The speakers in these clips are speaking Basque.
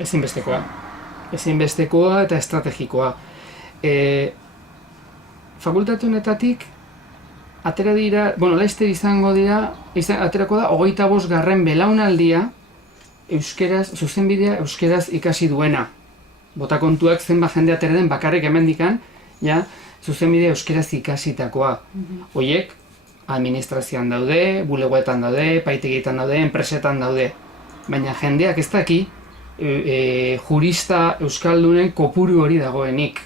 Ezinbestekoa. Ezinbestekoa eta estrategikoa. Fakultate honetatik atera dira, laster izango dira, aterako da 25. belaunaldia euskeraz, zuzenbidea euskeraz ikasi duena. Bota kontuak zenbat jende atera den bakarrik hemendikan, ja, zuzenbidea euskeraz ikasitakoa. Horiek, administrazioan daude, bulegoetan daude, paitegietan daude, enpresetan daude. Baina jendeak ez daki, jurista euskaldunen kopuru hori dagoenik.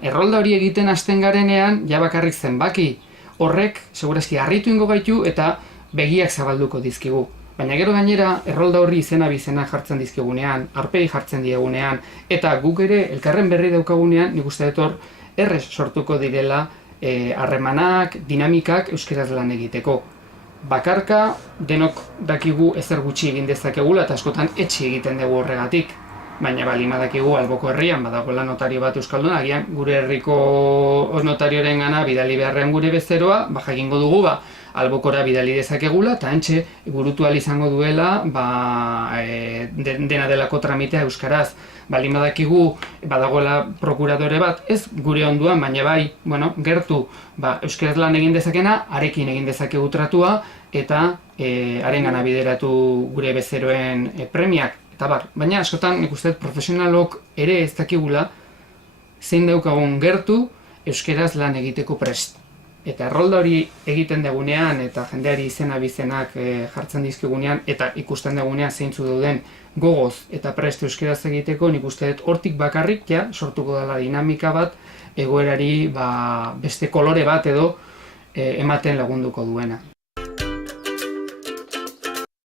Errolda hori egiten hasten garenean, ja bakarrik zenbaki. Horrek, segurazki, harritu ingo gaitu eta begiak zabalduko dizkigu. Baina gero gainera, errolda horri izena jartzen dizkigunean, arpegi jartzen diegunean, eta guk ere elkarren berri daukagunean, nik uste dut hor, errez sortuko direla harremanak, dinamikak euskeraz lan egiteko. Bakarka, denok dakigu ezer gutxi egin dezakegula eta askotan etxi egiten dugu horregatik. Baina balima dakigu alboko herrian badagoela notario bat euskaldun, agian gure herriko notarioren gana bidali beharrean gure bezeroa, jakingo dugu albokora bidali dezakegula eta hantxe burutu ahal izango duela dena delako tramitea euskaraz. Balin badakigu badagoela prokuradore bat, ez gure onduan, baina bai, gertu euskaraz lan egin dezakena, arekin egin dezakegu tratua eta harengana bideratu gure bezeroen premiak. Baina askotan nik uste profesionalok ere ez dakigula zein daukagun gertu euskeraz lan egiteko prest. Eta errolda hori egiten dugunean eta jendeari izena-bizenak jartzen dizkigunean eta ikusten dugunean zeintzu dauden gogoz eta prest euskeraz egiteko, nik uste dut hortik bakarrik sortuko dela dinamika bat egoerari beste kolore bat edo ematen lagunduko duena.